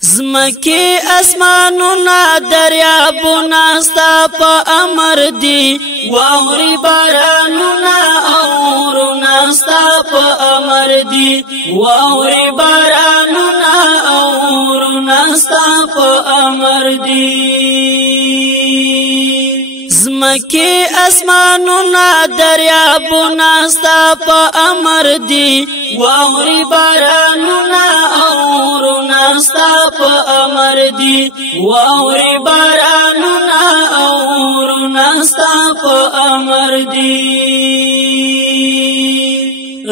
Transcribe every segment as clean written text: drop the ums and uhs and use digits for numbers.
زمکی اسمانونا دریابونا ستا پا امر دی واوری بارانونا اورونا ستا پا امر دی واوری بارانونا اورونا ستا پا امر دی زمکی اسمانونا دریابونا ستا پا امر دی واوری بارانونا اورونا ستا پا امر دی واوری بارانونا اورونا ستا پا امر دی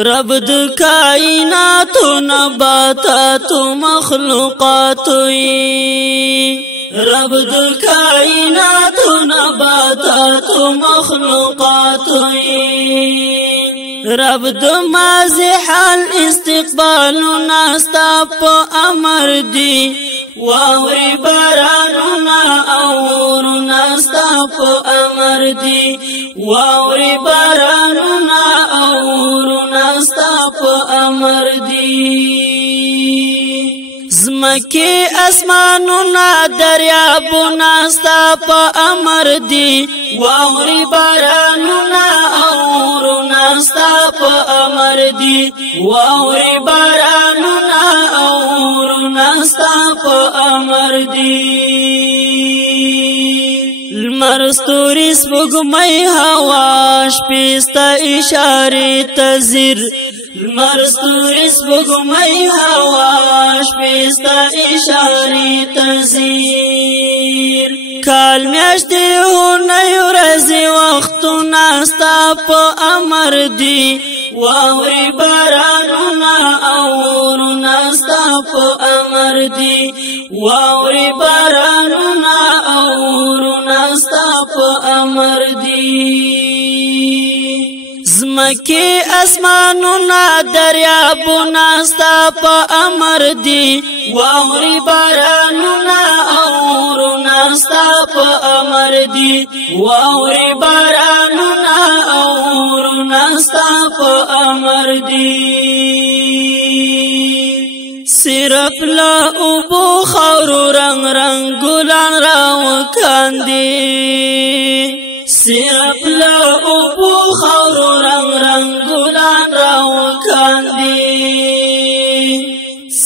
رب د کائناتو نباتاتو مخلوقاتو رب د کائناتو نباتاتو مخلوقاتو رب د ماضی حال استقبالنا ستا په امر دی واوری بارانونا اورونا ستا په امر دی واوری بارانونا اورونا ستا په امر دی زمکی اسمانونا دریابونا ستا پا امر دی واوری بارانونا اورونا ستا پا امر دی واوری بارانونا اورونا ستا پا امر دی لمرستوری سپوږمۍ هوا شپستا اشاره تزیر لمرستوری سپوږمۍ هوا شپستا اشاره تزیر کال میاشتې اونۍ ورځې وختونه ستا په امر دی واوري بارانونا اورونا ستا په امر دی واوري بارانونا اورونا ستا په امر دی زمکی اسمانونا دریابونا ستا پا امر دی واوری بارانونا اورونا ستا پا امر دی واوری بارانونا اورونا ستا پا امر دی صرف لا اوبو خورو رنگ رنگ گلان راو کاندی صرف لا اوبو خورو رنگ رنگ گلان راو کاندی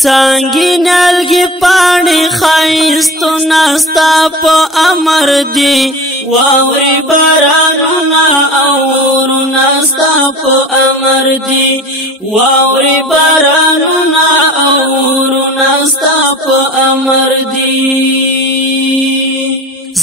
سانگی نلگی پانی خایستو نستا پا امر دی واوری بارانونا اورونا ستا پا امر دی واوری بارانونا اورونا ستا پا امر دی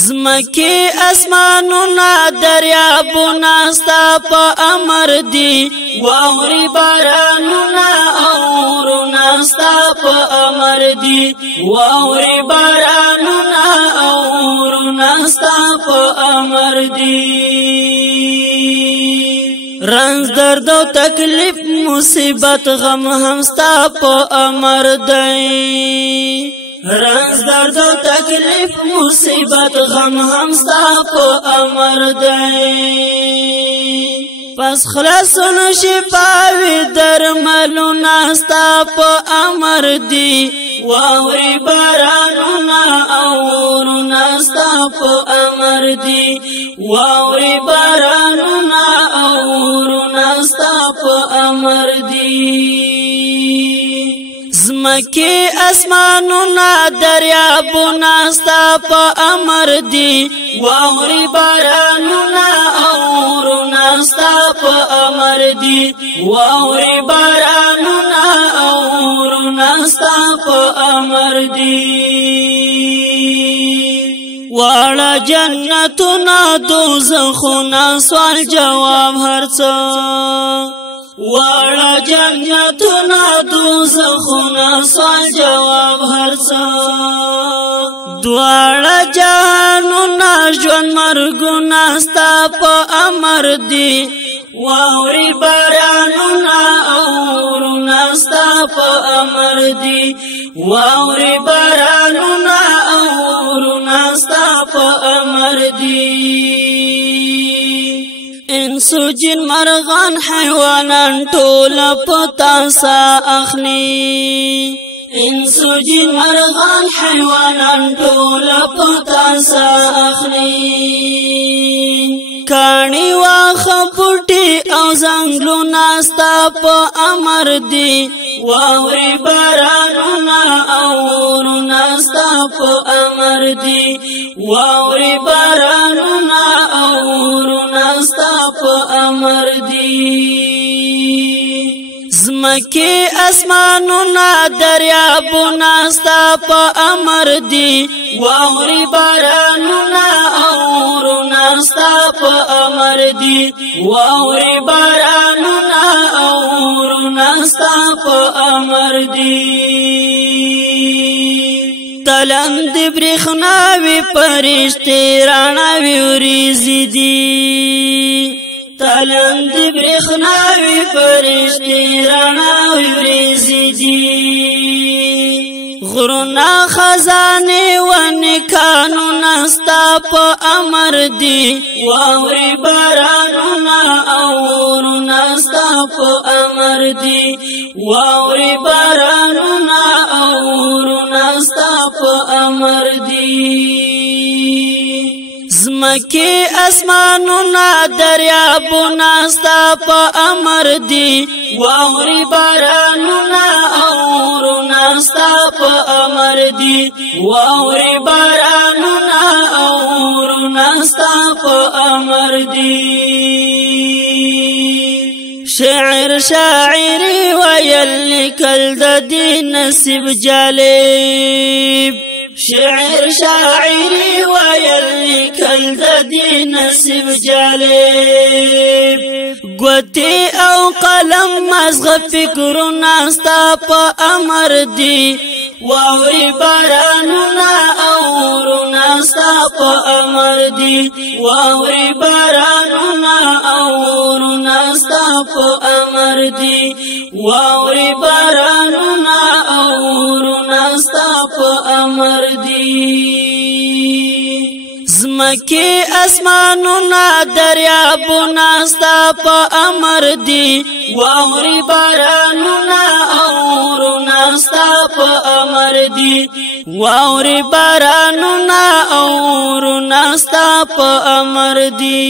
زمکی اسمانونا دریابونا ستا پا امر دی واوری بارانونا اورونا ستا پا امر دی واوری بارانونا اورونا ستا پا امر دی رنز درد و تکلیف مصیبت غم هم ستا پا امر دی رنز درد و تکلیف مصیبت غم هم ستا پا امر دی پس خلاصون شفاوی درملونا ستا پا امر دی واوری بارانونا اورونا ستا پا امر دی واوری بارانونا اورونا ستا پا امر دی زمکی اسمانونا دریابونا ستا پا امر دی واوری بارانونا اورونا ستا پا امر دی واوری بارانونا اورونا ستا پا امر دی واړه جنتونه دوزخونه سوال جواب هرڅه واړه جنتونه دوزخونه سوال جواب هرڅه دواړه جهانونه ژوند مرګونه ستا په امر دی واوري بارانونا اورونا ستا په امر دی واوري بارانونا اورونا ستا په امر دی انسو جن مرغان حیوانان ټول پتا سا اخلي انسو جن مرغان حیوانان ټول پتا ساخلی کانی واخه پټي او زنګلو ناستا په امر دی واوري بارانونه اور ناستا په امر دی واوري بارانونه اور ناستا په امر دی زمکی اسمانونا دریابونا ستا پا امر دی واوری بارانونا اورونا ستا پا امر دی واوری بارانونا اورونا ستا پا امر دی تلند برخناوی پرشتی راناوی وریزی دی تلند برخناوی فرشتی راناوی وریزی دی غرونا خزانه و نکانو نستا پا امر دی واوری بارانونا اورو نستا پا امر دی واوری بارانونا اورو نستا پا امر دی زمکی اسمانونا دریابونا ستا پا امر دی واوری بارانونا اورونا ستا پا امر دی واوری بارانونا اورونا ستا پا امر دی شعر شاعری ویل نکل د دی نصیب جالب شعر شاعری ویل نکل د دی نصیب جالب گوتی او قلم مزغ فکرنا ستا پا امر دی واوری بارانونا اورونا ستا پا امر دی واوری بارانونا اورونا ستا پا امر دی واوری بارانونا اورونا ستا پا امر دی زمکی اسمانونا دریابونا ستا پا امر دی واوری بارانونا اورونا ستا پا امر دی واوری بارانونا اورونا ستا پا امر دی